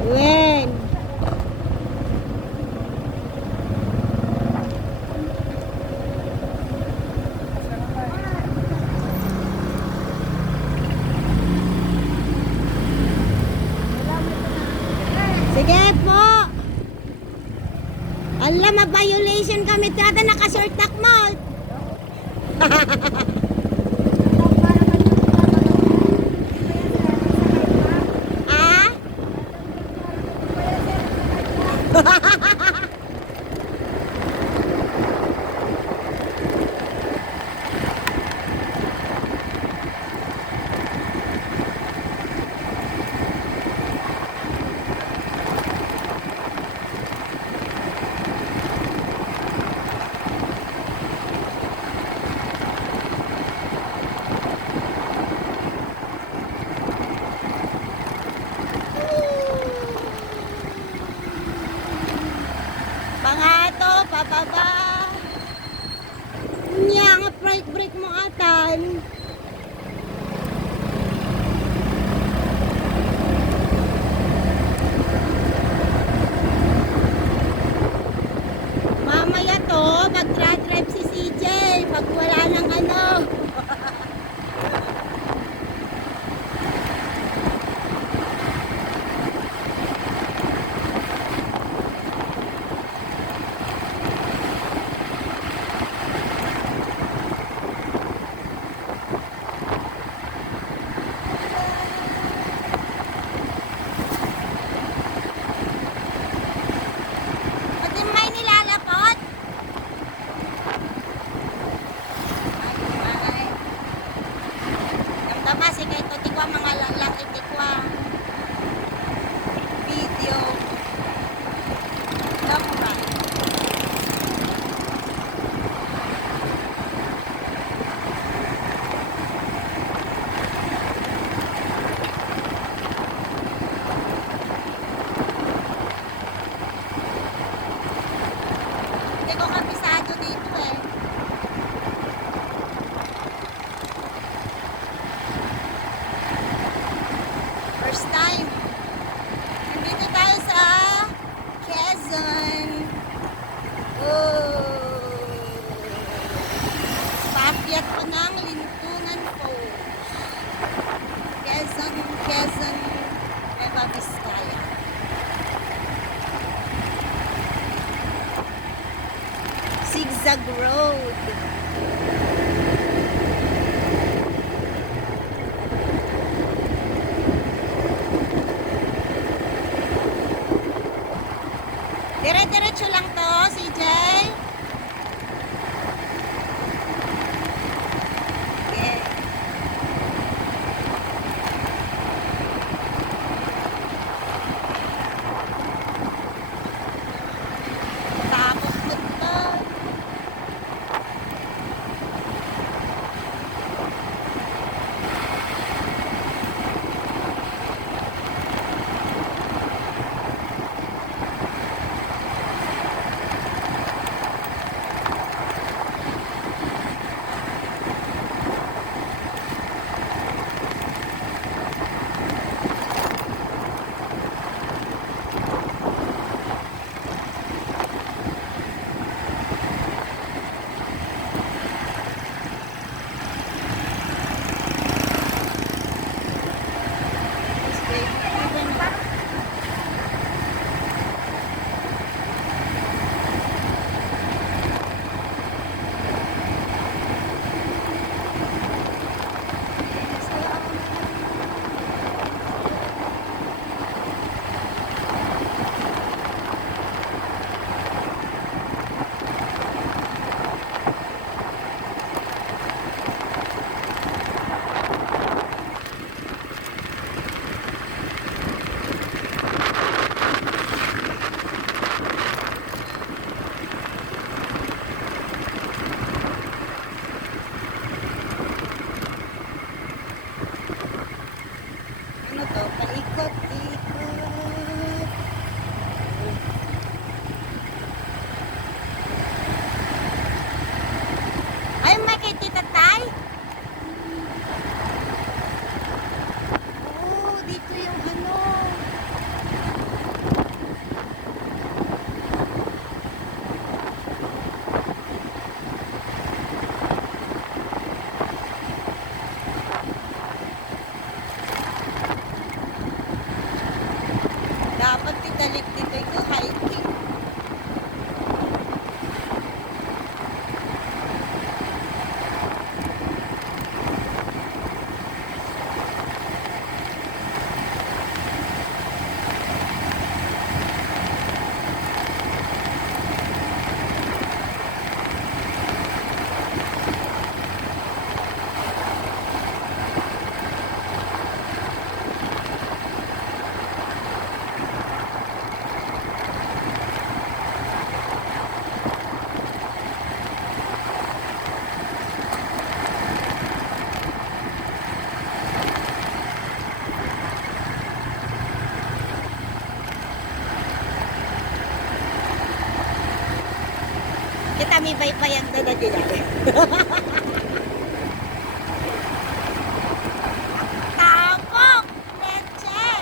Wen. Sige po. Alam, ma-violation kami. Tata naka-short tack mo. Pangato, pababa. Nya nga break mo atan. Mamaya to, mag-drive si CJ pag wala nang ano. Pati may nilalapot. Ay, damdamas, ikay to tikwa mga lang itikwa. Video. Damra. Hindi ko kabisado dito eh. First time. Nandito tayo sa Quezon. Oh. Paakyat ko ng Lintungan po. Quezon, Nueva Vizcaya. Zigzag Road. Dire-diretso lang to, CJ. Okay. Tapos dito. dalik dito ito hiking. Kita may baybayang dada nila. Tapok! Leche!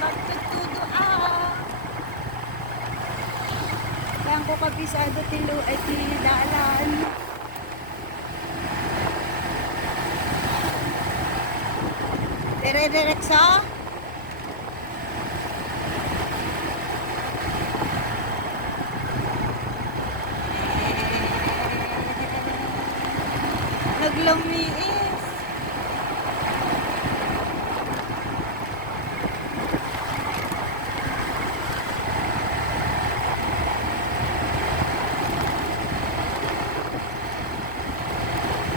Magtutudo Kaya ko kabisado tilo ay tinidalan. Dire-diretso? Naglumiis.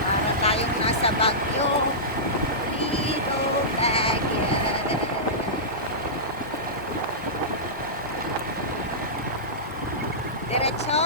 Para tayong nasa Baguio. Dito, Baguio. Diretso?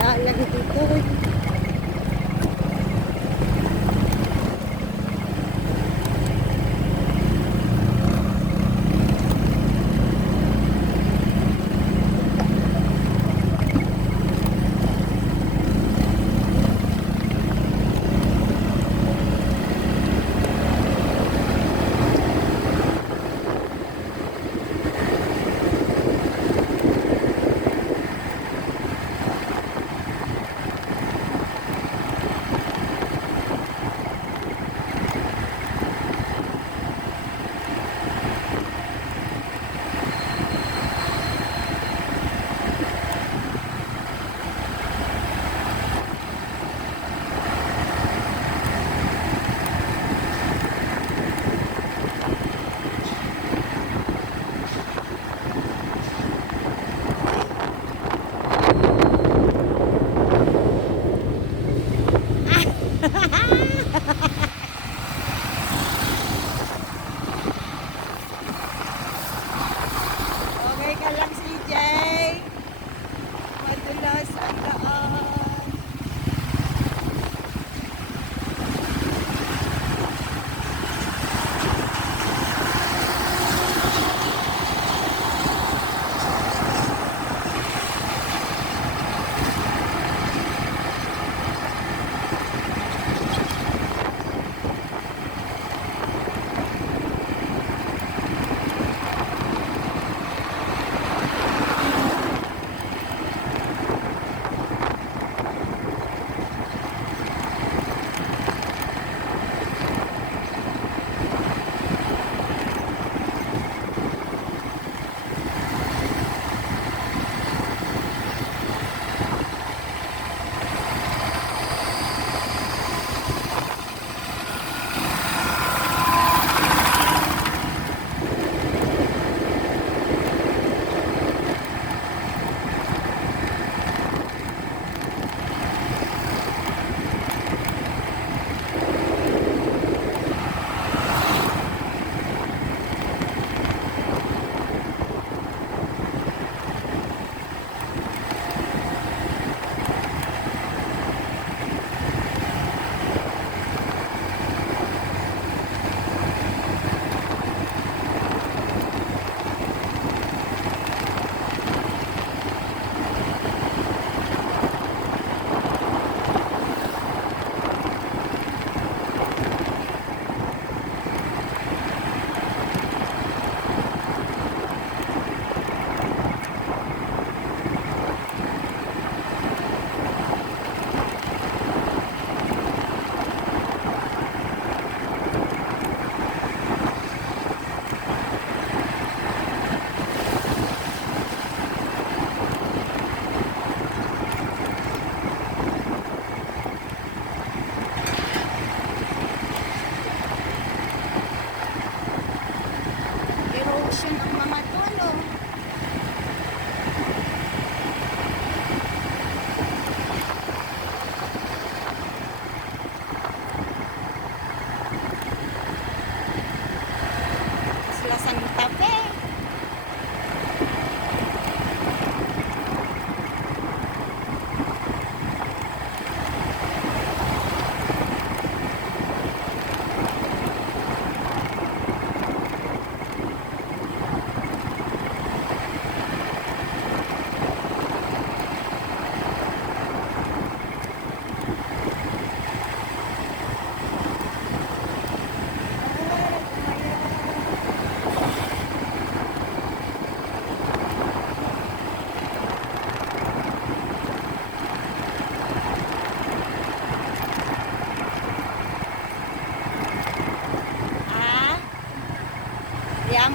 Dalan dito.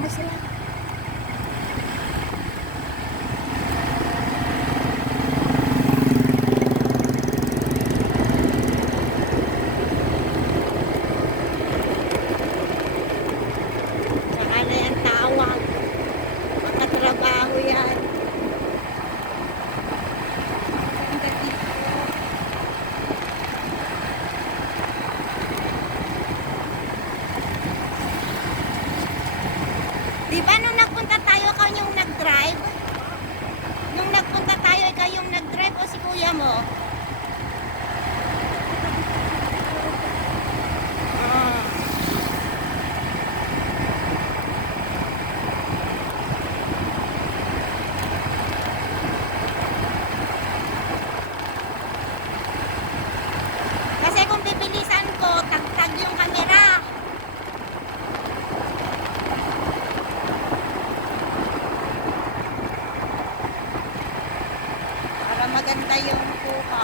mo sila. Saka na yung tawag. Makatrabaho yan. Ganda dito. Di ba nung nagpunta tayo, ikaw yung nag-drive? Nung nagpunta tayo, ikaw yung nag-drive o si kuya mo? Ah. Kasi kung bibilisan ko, tagtag yung camera. Para maganda yung kuha.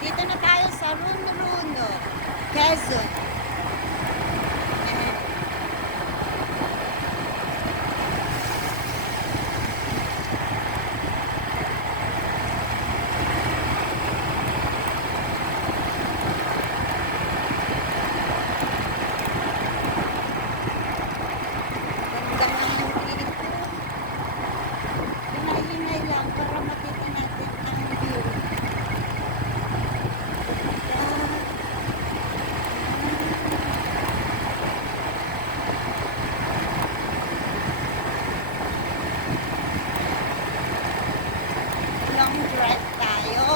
Dito na tayo sa Runruno, Quezon. Ganda naman dito. Hinay-hinay lang para makita natin ang view. Long drive tayo.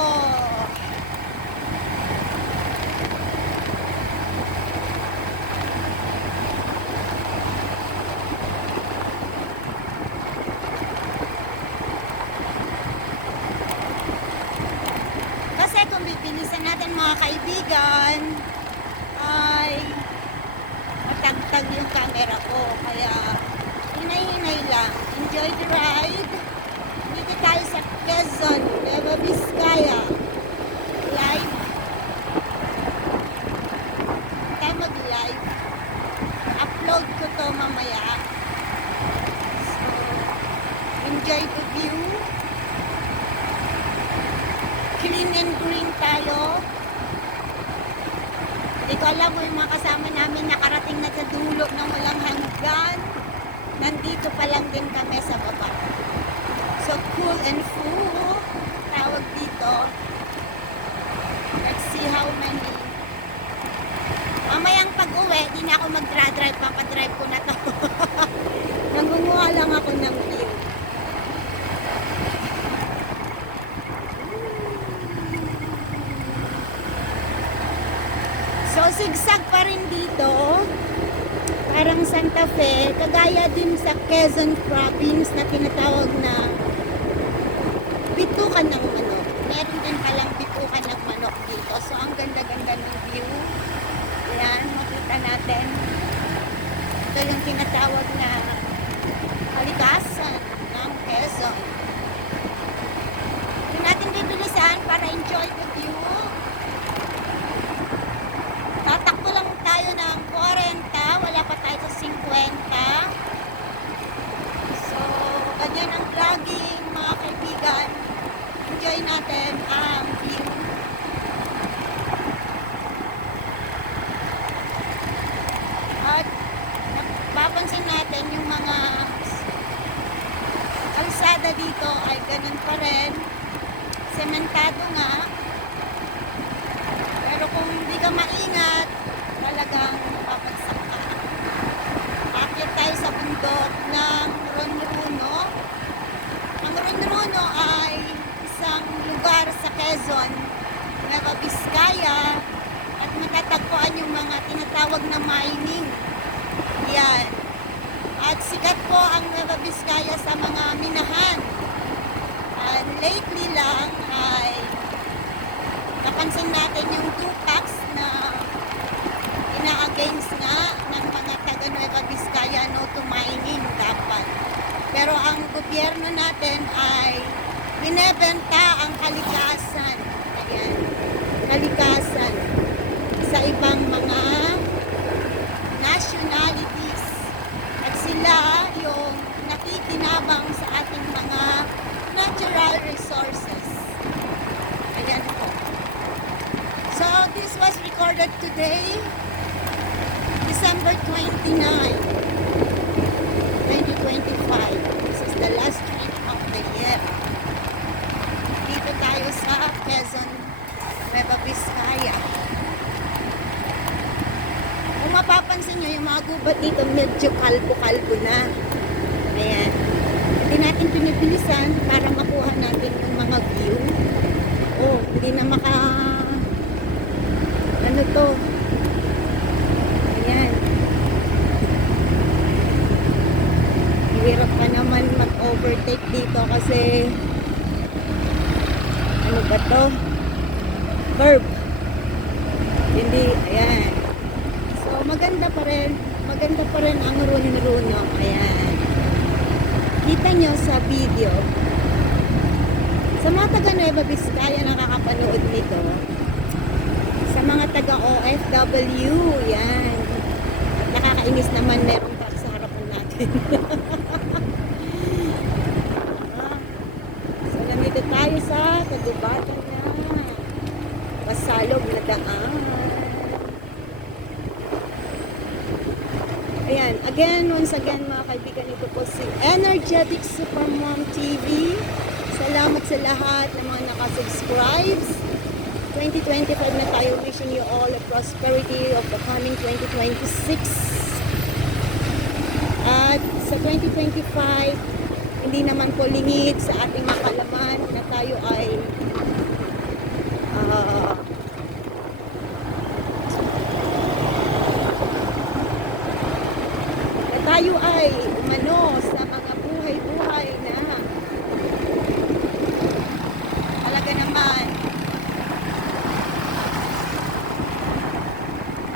Kasi kung bibilisan natin mga kaibigan, ay matagtag yung camera ko. Kaya hinay-hinay lang. Enjoy the ride. Dito tayo sa Quezon, Nueva Vizcaya. Live. Tayo mag-live. Upload ko to mamaya. So, enjoy the view. Clean and green tayo. Hindi ko alam kung yung mga kasama namin nakarating na sa dulo ng walang hanggan. Nandito pa lang din kami sa baba. So cool and full. Tawag dito. Let's see how many. Mamayang pag-uwi, di na ako mag-drive. Papadrive ko na to. Nangunguha lang ako ng view. So sigsag pa rin dito. Parang Santa Fe. Kagaya din sa Quezon Province na tinatawag na bitukan ng manok. Meron din palang bitukan ng manok dito. So ang ganda-ganda ng view. Yan, makita natin. Ito yung tinatawag na kalikasan ng Quezon. Hindi natin bibilisan para enjoy the view. Tatakbo lang tayo ng 40, wala pa tayo sa 50. So, ganyan ang vlogging mga kaibigan. Enjoy natin ang view. At napapansin natin yung tinatawag na mining. Yan. At sikat po ang Nueva Vizcaya sa mga minahan. And lately lang ay napansin natin yung 2 packs na ina-against nga ng mga taga Nueva Vizcaya, no to mining dapat. Pero ang gobyerno natin ay binebenta ang kalikasan. Ayan. Kalikasan sa ibang mga nationalities. At sila yung nakikinabang sa ating mga natural resources. Ayan po. So, this was recorded today, December 29, 2025. This is the last week of the year. Dito tayo sa Quezon, Nueva Vizcaya. Kung mapapansin nyo, yung mga gubat dito medyo kalbo-kalbo na. Ayan. Hindi natin pinibilisan para makuha natin yung mga view. Oh, hindi na ano to? Ayan. Hirap pa naman mag-overtake dito kasi ano ba to? Curb. Hindi, ayan. So, maganda pa rin ang Runruno. Ayan. Kita nyo sa video. Sa mga taga Nueva Vizcaya nakakapanood nito, sa mga taga OFW, yan. At nakakainis naman merong truck sa harapan natin. So, nandito tayo sa kagubatan na pasalog na daan. Ayan, once again mga kaibigan, ito po si Energetic Supermom TV. Salamat sa lahat ng mga nakasubscribes. 2025 na tayo, wishing you all a prosperity of the coming 2026. At sa 2025, hindi naman po lingid sa ating makalaman na tayo ay umano sa mga buhay-buhay na talaga naman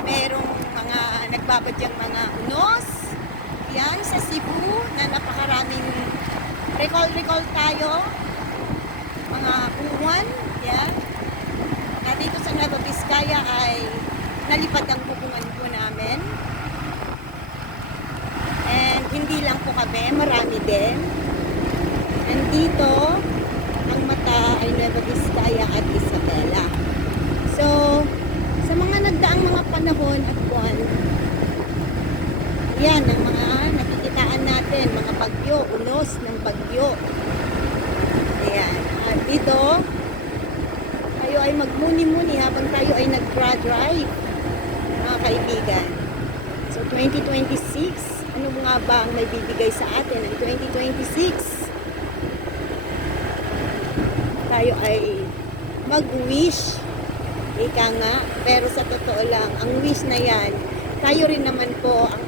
merong mga nagbabadyang mga unos yan sa Cebu na napakaraming recall tayo, mga buwan yan. At dito sa Nueva Vizcaya ay nalipad ang bubungan po namin. And hindi lang po kami, marami din. And dito, ang mata ay Nueva Vizcaya at Isabela. So, sa mga nagdaang mga panahon at buwan, yan ang mga nakikitaan natin, mga bagyo, unos ng bagyo. Ayan. At dito, tayo ay magmuni-muni habang tayo ay nag-drive, mga kaibigan. So, 2026, ano nga ba ang may bibigay sa atin ng 2026? Tayo ay mag-wish. Ika nga, pero sa totoo lang, ang wish na yan, tayo rin naman po ang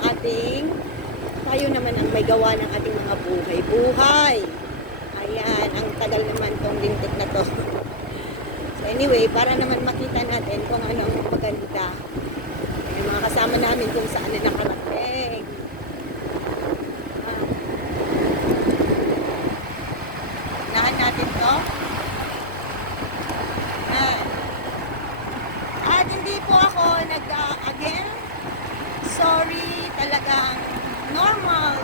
tayo naman ang may gawa ng ating mga buhay. Ayan, ang tagal naman tong lintik na to. So anyway, para naman makita natin kung ano ang maganda. Yung mga kasama namin kung saan na nakarating. Unahan natin to. At hindi po ako again, sorry, talagang normal,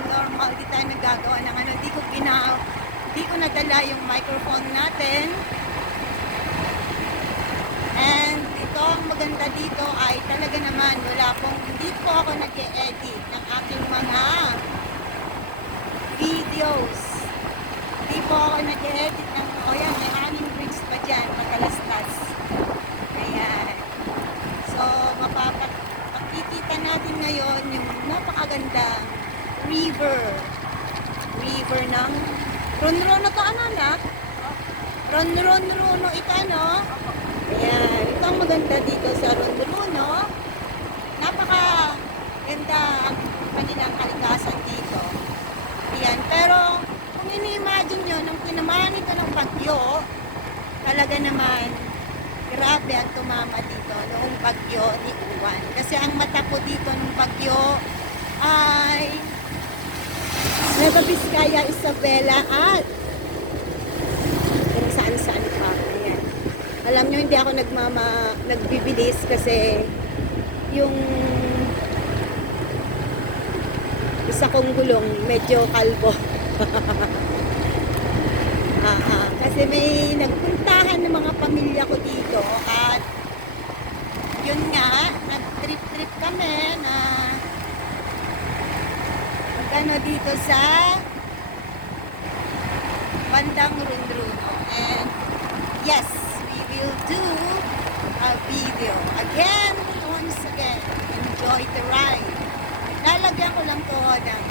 di tayo nagagawa ng ano, di ko nadala yung microphone natin. And ito, ang maganda dito ay talaga naman, hindi po ako nag-e-edit ng aking mga videos. Hindi po ako nag-e-edit ng, yan, may hanging bridge pa dyan, matalastas. Ayan. So, makikita natin ngayon yung napakagandang river ng Runruno to, ano anak? Runruno ito, ano? Ayan, ito ang maganda dito sa Runruno. Ganda ang kanilang kalikasan dito. Ayan. Pero kung ini-imagine nyo, nung pinamahan ito ng bagyo, talaga naman, grabe ang tumama dito noong bagyo ni Uwan. Kasi ang mata po dito ng bagyo ay Nueva Vizcaya, Isabela at kung saan-saan pa. Ayan. Alam nyo, hindi ako nagbibilis kasi yung isa kong gulong medyo kalbo. Kasi may nagpuntahan ng mga pamilya ko dito at yun nga, nag-trip kami na magano dito sa bandang Runruno. And yes, we will do a video again, once again. Enjoy the ride. Lalagyan ko lang po ng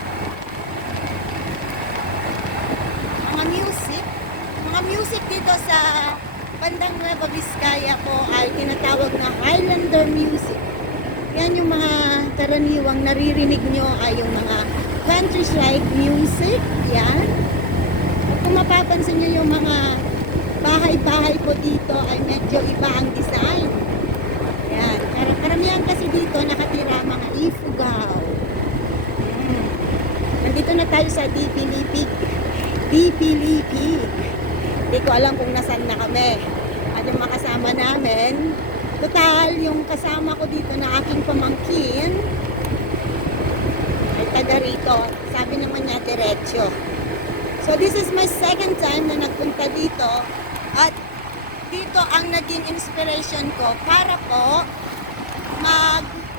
mga music dito sa bandang Nueva Vizcaya po ay tinatawag na Highlander music. Yan yung mga karaniwang naririnig nyo ay yung mga countryside music. Yan. At kung mapapansin nyo yung mga bahay-bahay po dito ay medyo iba ang design. Yan. Karamihan kasi dito nakatira mga Ifugao. Nandito na tayo sa Dipilipig. Hindi ko alam kung nasan na kami. At yung makasama namin, total, yung kasama ko dito na aking pamangkin, ay taga rito. Sabi naman niya, diretso. So, this is my second time na nagpunta dito. At dito ang naging inspiration ko para po mag-tanim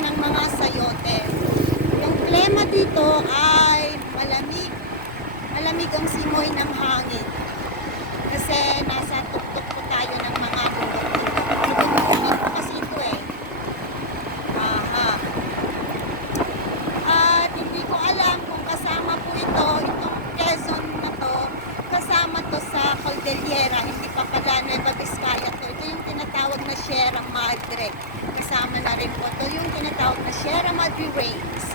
ng mga sayote. Yung klima dito ay malamig. Malamig ang simoy ng hangin. Kasi nasa tuktok po tayo ng mga bundok. Kasi ito eh. At hindi ko alam kung kasama po itong Quezon na to, kasama to sa Cordillera. Hindi pa pala Nueva Vizcaya to. Ito yung tinatawag na Sierra Madre. Kasama na rin po ito yung tinatawag na Sierra Madre Range.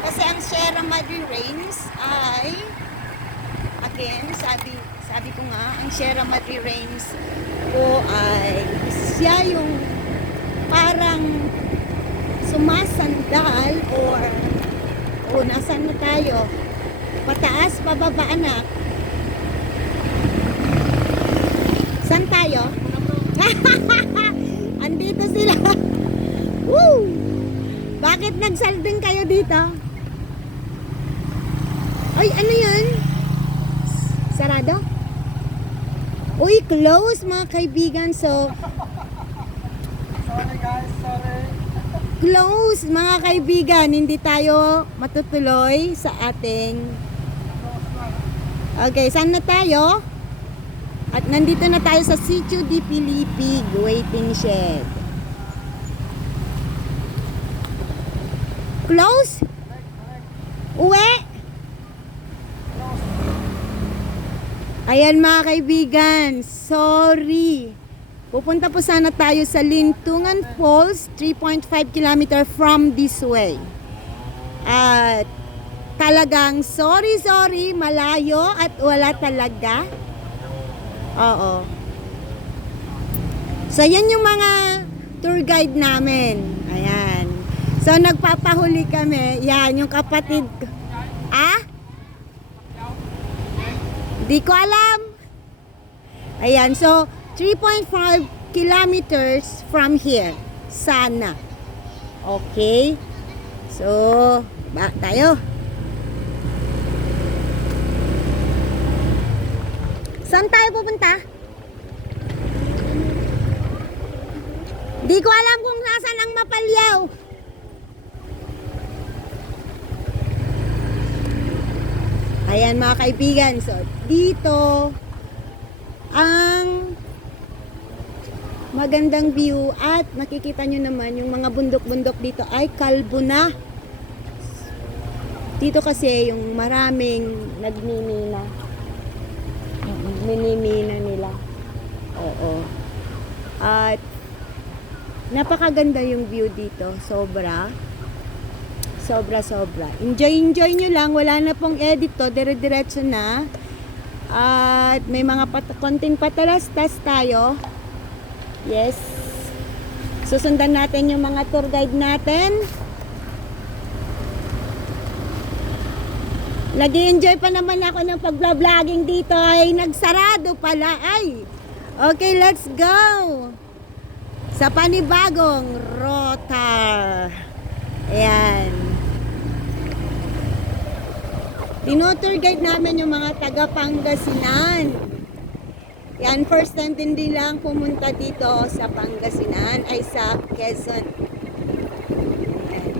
Kasi ang Sierra Madre Range ay, again, sabi ko nga, ang Sierra Madre Range po ay siya yung parang sumasandal or nasaan na tayo? Pataas, pababa, anak. Saan tayo? Andito sila. Woo! Bakit nagsalding kayo dito? Ay, ano yun? Sarado? Uy, close mga kaibigan. So, sorry guys, sorry. close mga kaibigan. Hindi tayo matutuloy sa ating... Okay, saan na tayo? At nandito na tayo sa Sitio di Pilipig waiting shed. Close? Uwi? Ayan mga kaibigan, sorry. Pupunta po sana tayo sa Lintungan Falls, 3.5 km from this way. At talagang sorry, malayo at wala talaga. Oo. So yan yung mga tour guide namin. Ayan. So nagpapahuli kami. Yan yung kapatid. Di ko alam. Ayan, so 3.5 kilometers from here. Sana. Okay. So, tayo. Saan tayo pupunta? Di ko alam kung nasaan ang Mapalyaw. Ayan mga kaibigan, so dito ang magandang view at makikita nyo naman yung mga bundok-bundok dito ay kalbo na. Dito kasi yung maraming nagmimina. Minimina nila. Oo. At Napakaganda yung view dito. Sobra. Sobra. Enjoy nyo lang. Wala na pong edit to. Dire-diretso na. At may mga konting patalastas tayo. Yes. Susundan natin yung mga tour guide natin. Nag-enjoy pa naman ako ng pag-vlogging dito. Ay, nagsarado pala. Ay. Okay, let's go. Sa panibagong Rotar. Ayan. Tino-tour guide namin yung mga taga Pangasinan. Yan, first time din lang pumunta dito sa Pangasinan, ay sa Quezon. Ayan.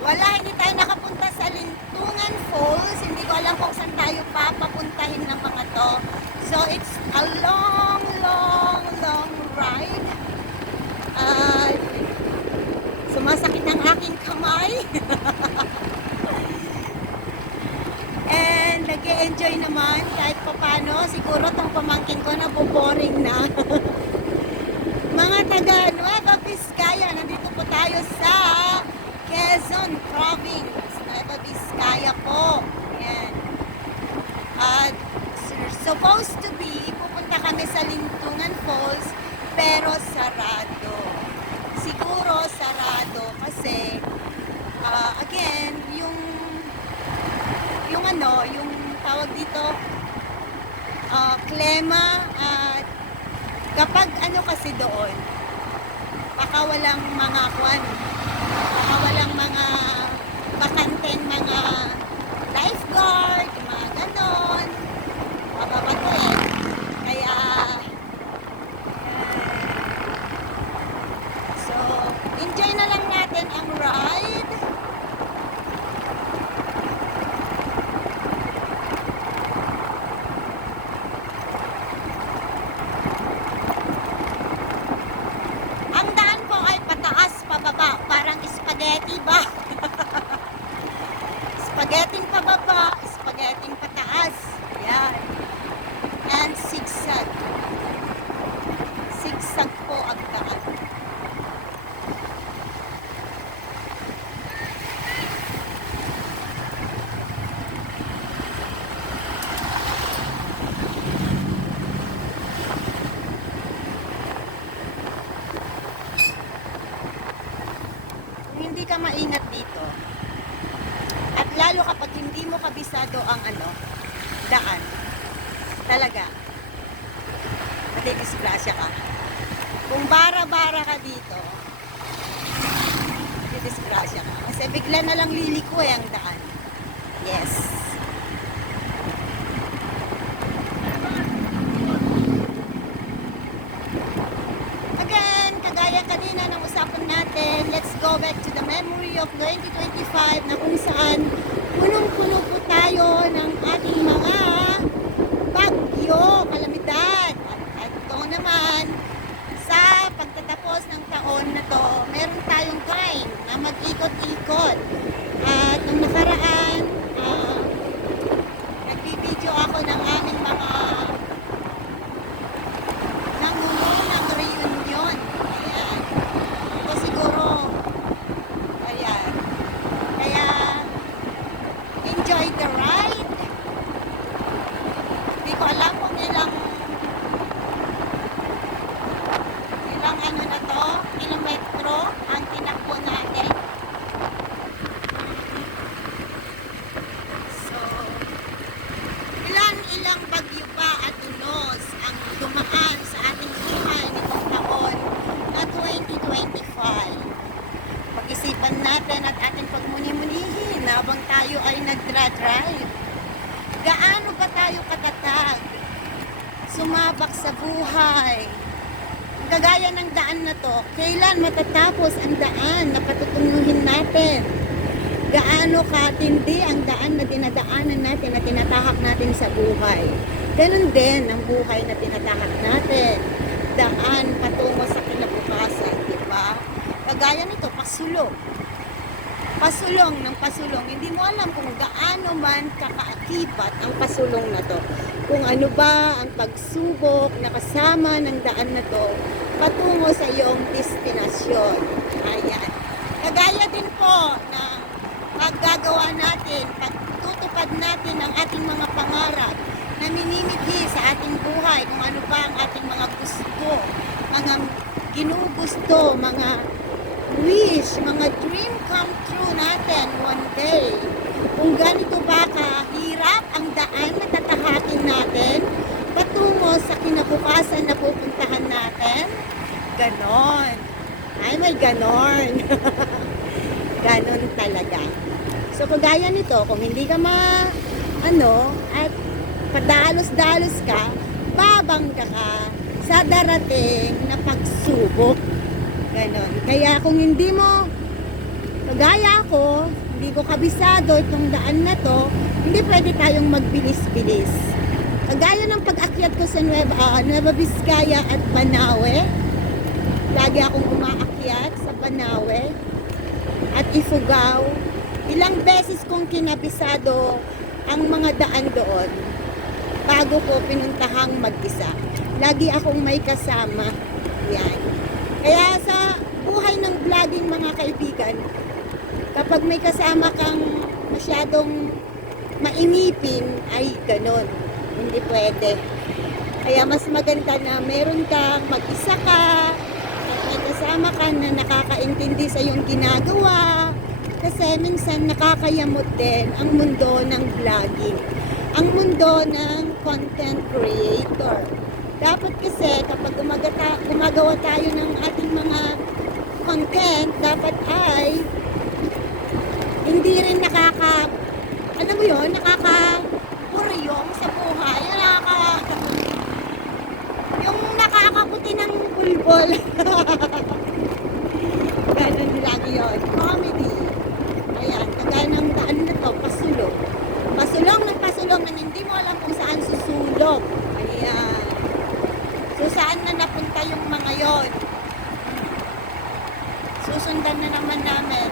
Wala, hindi tayo nakapunta sa Lintungan Falls. Hindi ko alam kung saan tayo papapuntahin ng mga to. So, it's a long ride. Sumasakit ang aking kamay. And nag-e-enjoy naman kahit papano. Siguro tong pamangkin ko na boring na. Mga taga Nueva Vizcaya, nandito po tayo sa Quezon Province, Nueva Vizcaya po. Ayan. At supposed to be, pupunta kami sa Lintungan Falls, pero sarado. Siguro sarado kasi, again, yung tawag dito, klema, at kapag kasi doon, baka walang mga walang mga bakanteng mga lifeguard, mga ganon, mababatuin. Kaya, so, enjoy na lang natin ang ride. Ang daan po ay pataas, pababa, parang spaghetti ba? Spaghetti pababa, spaghetti pataas. Yan. And zigzag. Zigzag po ang daan. Hindi ka maingat dito, at lalo kapag hindi mo kabisado ang daan, talaga madidisgrasya ka. Kung bara-bara ka dito, madidisgrasya ka kasi bigla na lang liliko ang daan. Yes. Again, kagaya kanina ng usapan natin, let's go back to the memory of 2025 na kung saan punong-puno po tayo ng ating mga bagyo, kalamidad. At ito naman, sa pagtatapos ng taon na to, meron tayong time na mag-ikot-ikot. At nung nakaraan, nagbibideo ako ng aming mga nangungunang reunion. Ayan. Ito siguro, ayan. Kaya, enjoy the ride. Hindi ko alam kung ilang kilometro ang tinakbo natin. So, ilang bagyo pa at unos ang dumaan sa ating buhay nitong taon na 2025. Pag-isipan natin at ating pagmuni-munihin habang tayo ay nagdra-drive. Gaano ba tayo katatag? Sumabak sa buhay. Kagaya ng daan na to, kailan matatapos ang daan na patutunguhin natin? gaano katindi ang daan na dinadaanan natin na tinatahak natin sa buhay. Ganon din ang buhay na tinatahak natin. Daan patungo sa kinabukasan, di ba? Kagaya nito, pasulong. Pasulong ng pasulong. Hindi mo alam kung gaano man kakaakibat ang pasulong na to. Kung ano ba ang pagsubok na kasama ng daan na to patungo sa iyong destinasyon. Ayan. Kagaya din po na paggagawa natin, pagtutupad natin ang ating mga pangarap na minimithi sa ating buhay, kung ano ba ang ating mga gusto, mga ginugusto, mga wish, mga dream come true natin one day. Kung ganito ba kahirap ang daan na tatahakin natin patungo sa kinabukasan na pupuntahan natin, ganon. Ay, may ganon. Ganon talaga. So, kagaya nito, kung hindi ka at padalos-dalos ka, babangga ka sa darating na pagsubok. Ganon. Kaya kung hindi mo, kagaya ako, hindi ko kabisado itong daan na to, hindi pwede tayong magbilis-bilis. Kagaya ng pag-akyat ko sa Nueva Vizcaya at Banawe, lagi akong umaakyat sa Banawe at Ifugao. Ilang beses kong kinabisado ang mga daan doon bago ko pinuntahang mag-isa. Lagi akong may kasama. Yan. Kaya sa buhay ng vlogging, mga kaibigan, kapag may kasama kang masyadong mainipin, ay ganon. Hindi pwede. Kaya mas maganda na meron kang mag-isa ka, may kasama ka na nakakaintindi sa iyong ginagawa. Kasi minsan nakakayamot din ang mundo ng vlogging. Ang mundo ng content creator. Dapat kasi kapag gumagawa tayo ng ating mga content, dapat ay hindi rin nakakapuryong sa buhay. Yung nakakaputi ng bulbol. Ganun lang yun. Comedy. Ayan, kagaya ng daan na to, pasulong. Pasulong ng pasulong na hindi mo alam kung saan susulong. Ayan. So, saan na napunta yung mga yon? Susundan na naman namin.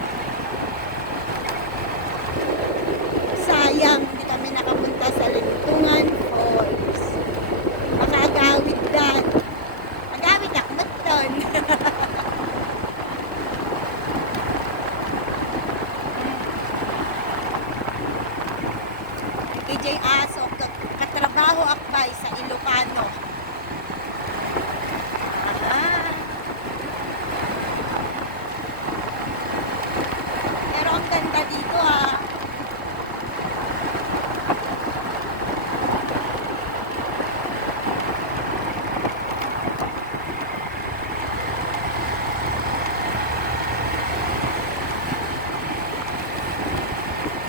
Sayang, hindi kami nakapunta sa Lintungan Falls. Makagawid dan. Magawid ako, baton. DJ Aso, katrabaho akbay sa Ilocano. Pero ang ganda dito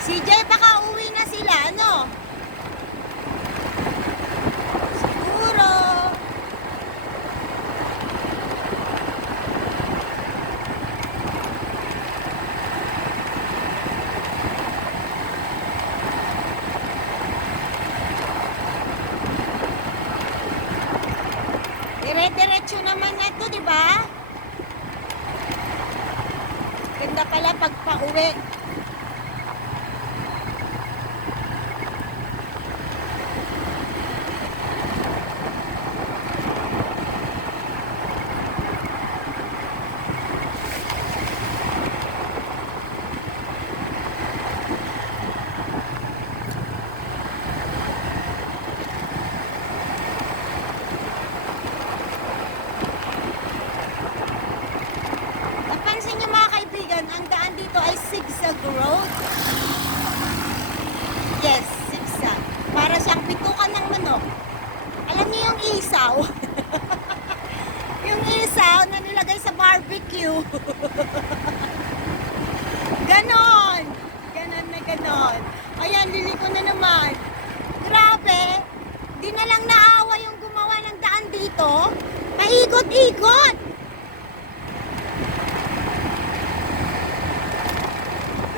CJ, baka uwi na sila, ano? Siguro. Dire-diretso naman na to, di ba? Ganda pala pag pauwi. Napansin niyo mga kaibigan, ang daan dito ay zigzag road. Yes, zigzag. Para siyang bitukan ng manok. Alam niyo yung isaw? Yung isaw na nilagay sa barbecue. Ganon. Ganon na ganon. Ayan, liliko na naman. Grabe. Di na lang naawa yung gumawa ng daan dito. Paikot-ikot.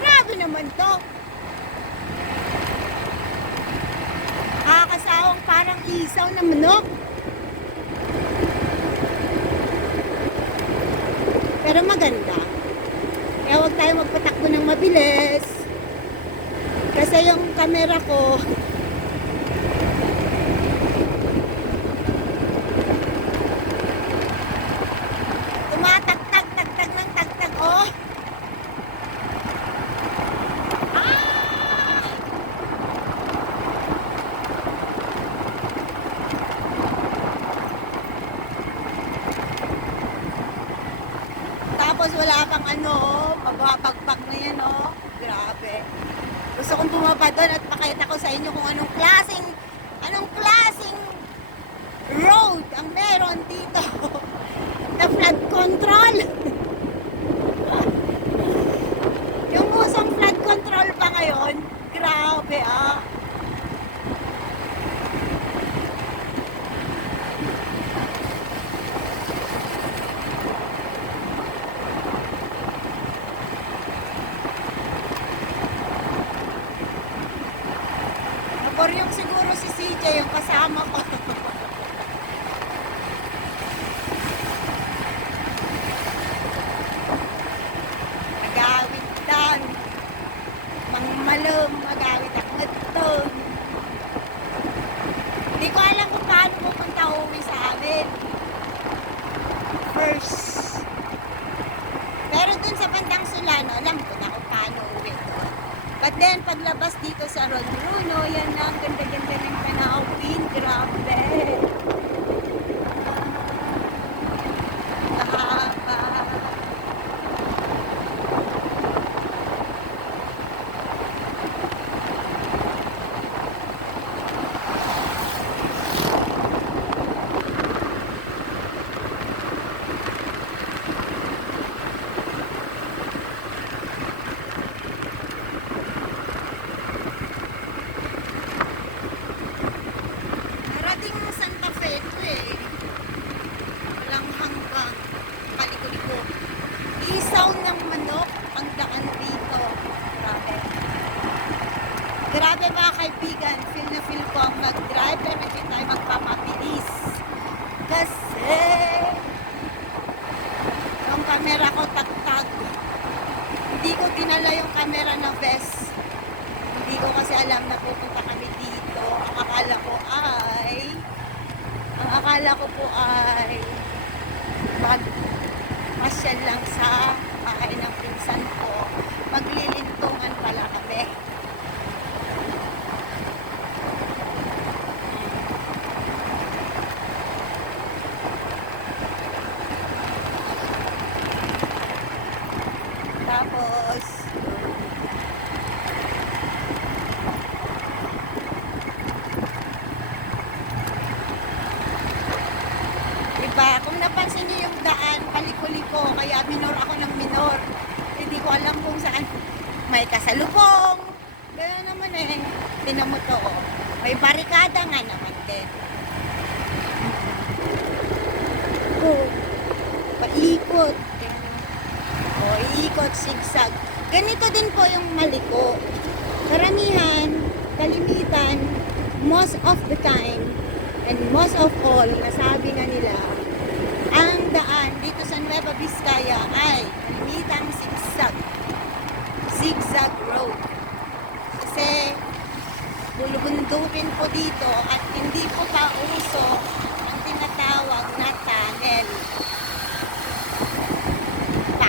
Grabe naman isaw na manok. Pero maganda. Kaya huwag tayo magpatakbo ng mabilis. Kasi yung camera ko, tumatagtag, tagtag ng tagtag, oh. Ah! Tapos wala pang ano, pagbabagpag na yan, oh. Grabe. Gusto kong bumaba doon at pakita ko sa inyo kung anong klaseng road ang meron dito. Na flood control. Yung usong flood control pa ngayon, grabe ah. Or yung siguro si CJ yung kasama ko. Magawit doon. Mangmalom, magawit ako doon. Hindi ko alam kung paano pupunta uwi sa amin. First. Pero dun sa bandang Solano, alam ko na kung paano uwi doon. But then, paglabas dito sa Ronruno, yan na, ang ganda-ganda ng panahawin. Grabe. Kahaba. Narating mo Santa Fe ito eh. Walang hanggang kaliko-liko. Isaw ng manok ang daan dito. Grabe. Grabe mga kaibigan. Feel na feel ko ang mag-drive pero hindi tayo magpapabilis. Kasi yung camera ko tagtag. Hindi ko dinala yung camera na vest. Hindi ko kasi alam na pupunta kami dito. Ang akala ko po ay magpasyal lang sa bahay ng pinsan ko. Maglilintungan pala kami. Tapos diba, kung napansin niyo yung daan, paliko-liko, kaya minor ako ng minor. Hindi ko alam kung saan may kasalubong. Gano'n naman eh. Tinan mo to, oh. May barikada nga naman din. Oh, paikot. Oh, iikot, zigzag. Ganito din po yung maliko. Karamihan, kalimitan, most of the time, and most of all, nasabi nga nila, ang daan dito sa Nueva Vizcaya ay kalimitang zigzag. Zigzag road. Kasi bulubundukin po dito at hindi po pa uso